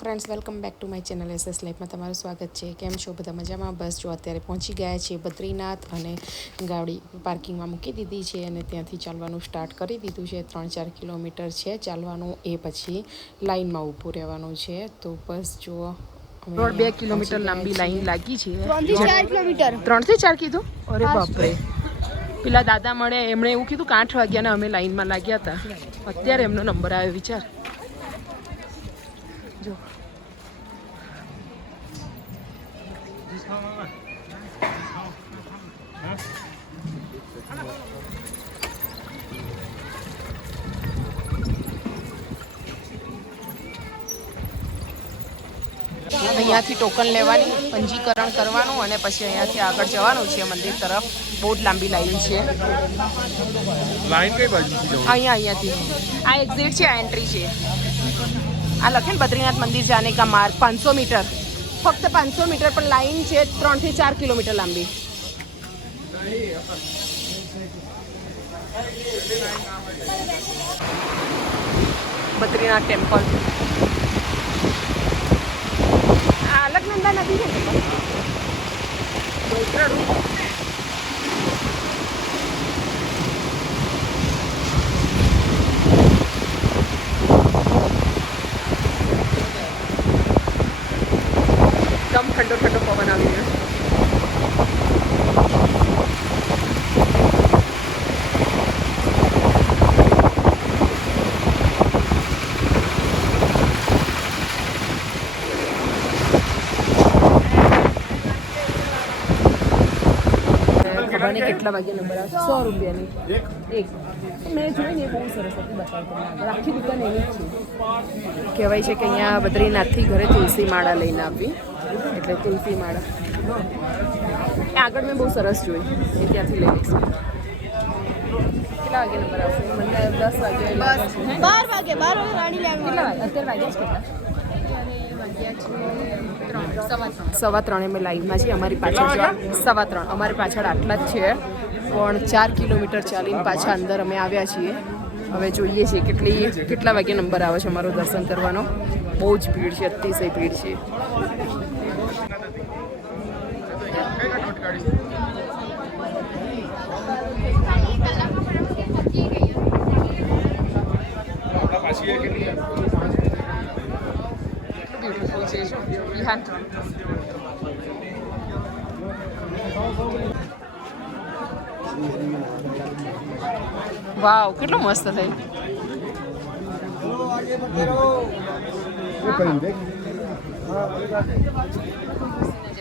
Friends, welcome back to my channel SS લાઈફમાં તમારું સ્વાગત છે. કેમ છો બધા મજામાં? બસ જો અત્યારે પહોંચી ગયા છીએ બદ્રીનાથ અને ગાડી પાર્કિંગમાં મૂકી દીધી છે અને ત્યાંથી ચાલવાનું સ્ટાર્ટ કરી દીધું છે. 3-4 કિલોમીટર છે ચાલવાનું, એ પછી લાઇનમાં ઊભું રહેવાનું છે. તો બસ જુઓ, 2 કિલોમીટર લાંબી લાઈન લાગી છે. 3 થી 4 કિલોમીટર. 3 થી 4 કીધું? અરે બાપરે! પેલા દાદા મળે એમણે એવું કીધું કે 8 વાગ્યાના અમે લાઈનમાં લાગ્યા હતા. અત્યારે એમનો નંબર આવ્યો, વિચાર. જો અહીંયાથી ટોકન લેવાની, પંજીકરણ કરવાનું અને પછી અહીંયાથી આગળ જવાનું છે મંદિર તરફ. બહુ જ લાંબી લાઈન છે. લાઈન કઈ બાજુથી જવું? અહીંયાથી આ એક્ઝિટ છે, આ એન્ટ્રી છે. આ લખે ને બદ્રીનાથ મંદિર જાને કા માર્ગ, 500 મીટર, ફક્ત 500 મીટર, પણ લાઈન છે 3 થી 4 કિલોમીટર લાંબી. બદ્રીનાથ ટેમ્પલ આ અલકનંદા નદી છે ને, એકદમ ઠંડો ઠંડો પવન આવી રહ્યો. ખબર નહીં કેટલા વાગે નંબર આવે. 100 રૂપિયાની એક. મેં જોઈને બહુ સરસ હતી, બતાવતો આગળ આખી દુકાન એની જ છે. કહેવાય છે કે અહીંયા બદ્રીનાથથી ઘરે તુલસી માળા લઈને આપી, એટલે તુલસી માળા એ આગળ મેં બહુ સરસ જોઈ, એ ત્યાંથી લઈ લઈશું. કેટલા વાગે નંબર આવશે? મને 10 વાગે. 12 વાગે રાણી લેવા. કેટલા વાગે અત્યારે વાગ્યા જ કેટલા? 3:15 અમે લાઈનમાં છીએ. અમારી પાછળ 3:15 અમારી પાછળ આટલા જ છે, પણ 4 કિલોમીટર ચાલીને પાછા અંદર અમે આવ્યા છીએ. હવે જોઈએ છીએ કેટલા વાગે નંબર આવે છે અમારો દર્શન કરવાનો. બહુ જ ભીડ છે, અતિશય ભીડ છે. બ્યુટીફુલ છે વિહાન. વાવ, કેટલું મસ્ત થઈ.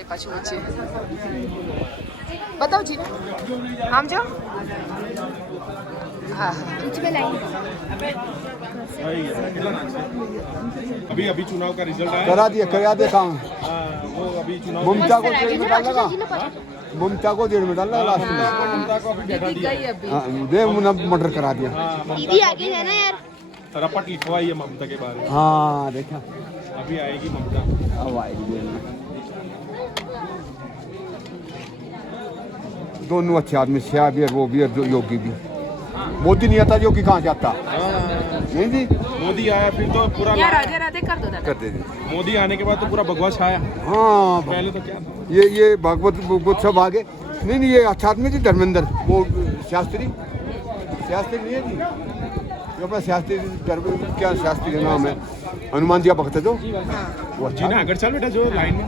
પાછું વચ્ચે बताओ जी ना, हम जाओ. हाँ अभी चुनाव का रिजल्ट आया, करा दिया काम. वो अभी चुनाव ममता को 1.5 मिनट डालना, ममता को 1.5 मिनट डालना लास्ट में. ममता को अभी बैठा दिया. अभी हाँ, दे मर्डर करा दिया. दीदी आगे है ना यार. रपट लिखवाई है ममता के बारे में. हाँ देखा, अभी आएगी ममता. अब आएगी. दोनों अच्छे आदमी, शाह भी और वो भी और योगी भी. मोदी नहीं आता, योगी कहाँ जाता? नहीं जी, मोदी आया फिर तो पूरा यार राधे राधे कर दो दादा. कर दे. मोदी आने के बाद तो पूरा भगवा छाया. हाँ, पहले तो क्या था? ये भागवत सब आगे. नहीं ये अच्छा आदमी थी, धर्मेंद्र. वो शास्त्री नहीं है जी, जो अपना शास्त्री, क्या शास्त्री का नाम है, हनुमान जी का भक्त है जो वो. जी ना, अगर चल बेटा जो लाइन में.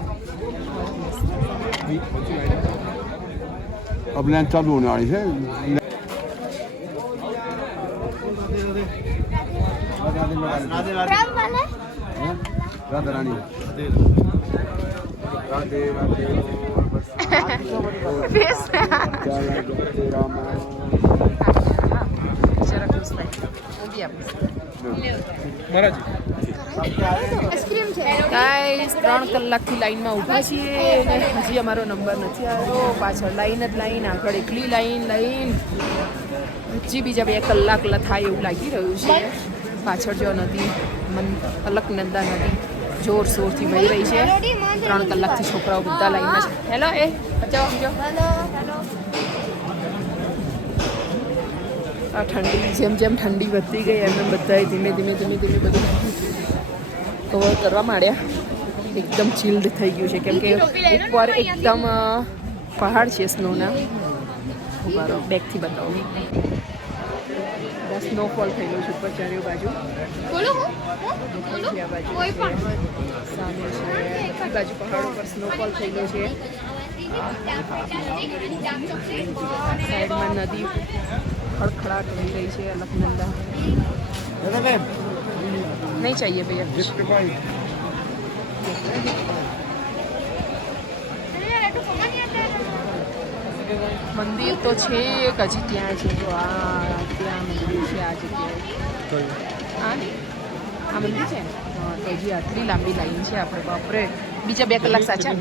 अब लाइन चालू होने वाली है. राधा रानी राधे राधे. महाराज આઈસ્ક્રીમ છે. ગાઈસ 3 કલાકથી લાઈનમાં ઊભા છીએ અને હજી અમારો નંબર નથી આવ્યો. પાછળ લાઈન જ લાઈન, આગળ એકલી લાઈન. હજી બીજા 2 કલાક થાય એવું લાગી રહ્યું છે. પાછળ જો નદી, અલકનંદા નદી જોરશોરથી વહી રહી છે. 3 કલાકથી છોકરાઓ બધા લાઈનમાં છે. હેલો, એ બચાવો બીજો. આ ઠંડી, જેમ જેમ ઠંડી વધતી ગઈ એમ બધા ધીમે ધીમે બધું કવર કરવા માંડ્યા. એકદમ ચિલ્ડ થઈ ગયું છે કેમ કે ઉપર એકદમ પહાડ છે સ્નોના. ઉભારો બેકથી બતાવો. સ્નોફોલ થયેલો છે ઉપર ચારે બાજુ. બોલો આ બાજુ કોઈ છે, સામે છે, આ બાજુ પહાડો પર સ્નોફોલ થયેલો છે. સાઈડમાં નદી ખડખડાટ વહી રહી છે. અલકનંદા નહીં ચાહીએ ભૈયા. મંદિર તો છે એક હજી ત્યાં છે. તો ત્યાં મંદિર છે આ જગ્યાએ. આ મંદિર છે ને તો હજી આટલી લાંબી લાઈન છે. આપણે બાપરે બીજા 2 કલાક સાચા.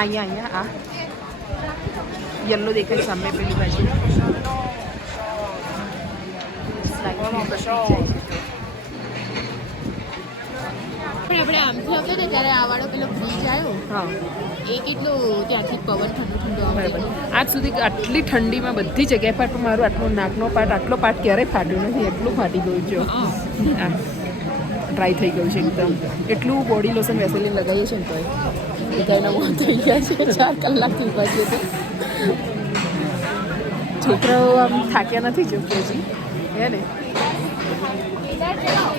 અહીંયા આ યલો દેખાય સામે પેલી બાજુ. આપણે આમથી આવતા હતા ત્યારે આ વાળો પેલો બ્રિજ આવ્યો હા એ કેટલું ત્યાંથી પવન ઠંડુ ઠંડુ આવે. બરાબર. આજ સુધી આટલી ઠંડીમાં બધી જગ્યાએ પણ મારું આટલો નાકનો પાર્ટ આટલો પાર્ટ ક્યારેય ફાટ્યો નથી. એટલું ફાટી ગયું છે. હા ડ્રાય થઈ ગયું છે એકદમ. એટલું બોડી લોશન વેસેલિન લગાવીએ છીએ ને તોય બધાના મોં થઈ ગયા છે. 4 કલાકથી ઊભા છે તો છોકરાઓ આમ થાક્યા નથી જો કે હજી હે ને.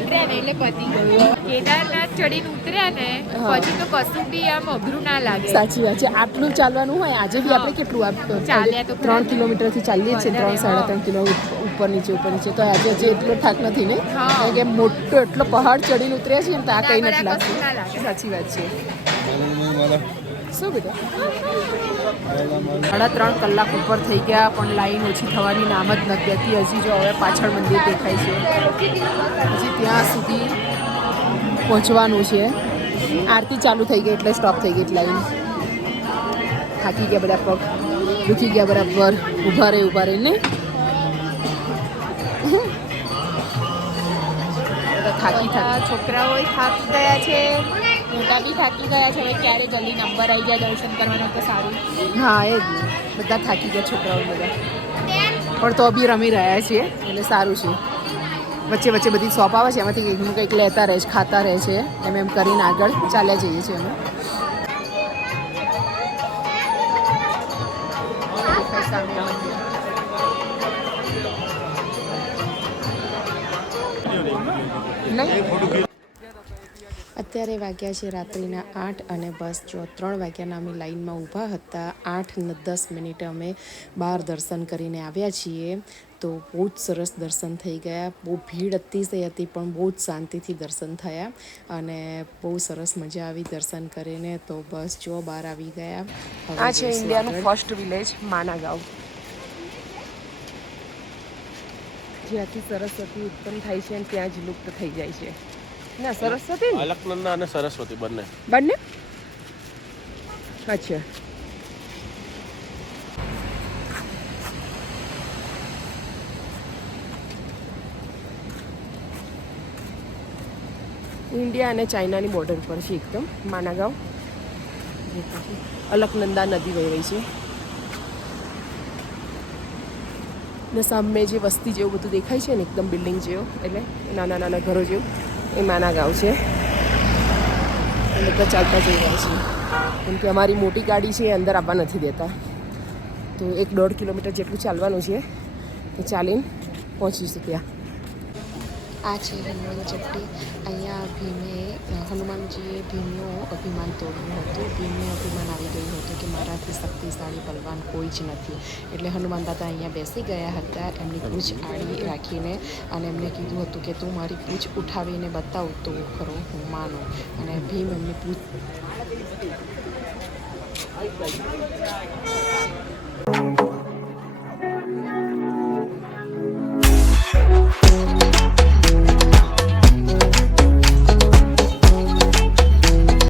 ઉતર્યા ને એટલે પતી ગયું. કેદારનાથ ચડીને ઉતર્યા ને પછી તો કશું બી આમ અઘરું ના લાગે. સાચી વાત છે. આટલું ચાલવાનું હોય આજે બી આપણે કેટલું ચાલ્યા તો 3 કિલોમીટરથી ચાલીએ છીએ. 3-3.5 કિલોમીટર ઉપર નીચે તો આજે હજી એટલો થાક નથી ને. કારણ કે મોટો એટલો પહાડ ચડીને ઉતર્યા છીએ ને તો આ કંઈ નથી લાગતું. સાચી વાત છે. શું બેટા 3.5 કલાક ઉપર થઈ ગયા પણ લાઈન ઓછી થવાની નામ જ નથી દેતી. હજી જો હવે પાછળ મંદિર દેખાય છે. હજી ત્યાં સુધી પહોંચવાનું છે. આરતી ચાલુ થઈ ગઈ એટલે સ્ટોપ થઈ ગઈ લાઈન. થાકી ગયા બધા, પગ દુખી ગયા બરાબર. ઊભા રહીને થાકી છોકરાઓ થાકી ગયા છે, મોટા બી થાકી ગયા છે. હવે ક્યારે જલ્દી નંબર આવી જાય દર્શન કરવાનો તો સારું. હા એ જ ને. બધા થાકી ગયા છોકરાઓ બધા પણ તો બી રમી રહ્યા છીએ એટલે સારું છે. વચ્ચે વચ્ચે બધી શોપ આવે છે એમાંથી કંઈકનું કંઈક લેતા રહે છે, ખાતા રહે છે. એમ કરીને આગળ ચાલ્યા જઈએ છીએ અમે. અત્યારે વાગ્યા છે રાત્રિના 8 અને બસ જો 3 વાગ્યાના અમે લાઈનમાં ઊભા હતા. 8 ને 10 મિનિટે અમે બહાર દર્શન કરીને આવ્યા છીએ. તો બહુ જ સરસ દર્શન થઈ ગયા. બહુ ભીડ અતિશય હતી પણ બહુ જ શાંતિથી દર્શન થયા અને બહુ સરસ મજા આવી દર્શન કરીને. તો બસ જો બહાર આવી ગયા. આ છે ઇન્ડિયાનું ફર્સ્ટ વિલેજ માનાગાંવ. જ્યાંથી સરસ્વતી ઉત્પન્ન થાય છે અને ત્યાં જ લુપ્ત થઈ જાય છે. ના સરસ્વતી અલકનંદા અને સરસ્વતી બંને અચ્છા. ઇન્ડિયા અને ચાઇનાની બોર્ડર પર છે એકદમ માનાગાંવ. અલકનંદા નદી વહી રહી છે ને સામે જે વસ્તી જેવું બધું દેખાય છે ને એકદમ બિલ્ડિંગ જેવું એટલે નાના નાના ઘરો જેવું એ માનાગાંવ છે. એટલે તો ચાલતા જઈ રહ્યા છીએ કેમ કે અમારી મોટી ગાડી છે એ અંદર આવવા નથી દેતા. તો 1-1.5 કિલોમીટર જેટલું ચાલવાનું છે. તો ચાલીને પહોંચીશું ત્યાં. આ છે હનુમાન ચટ્ટી. અહીંયા હનુમાનજીએ ભીમનું અભિમાન તોડવું હતું. ભીમને અભિમાન આવી ગયું હતું કે મારાથી શક્તિશાળી બલવાન કોઈ જ નથી. એટલે હનુમાન દાદા અહીંયા બેસી ગયા હતા એમની પૂંછ આડી રાખીને અને એમને કીધું હતું કે તું મારી પૂંછ ઉઠાવીને બતાવ તો ખરો હું માનું. અને ભીમ એમની પૂંછ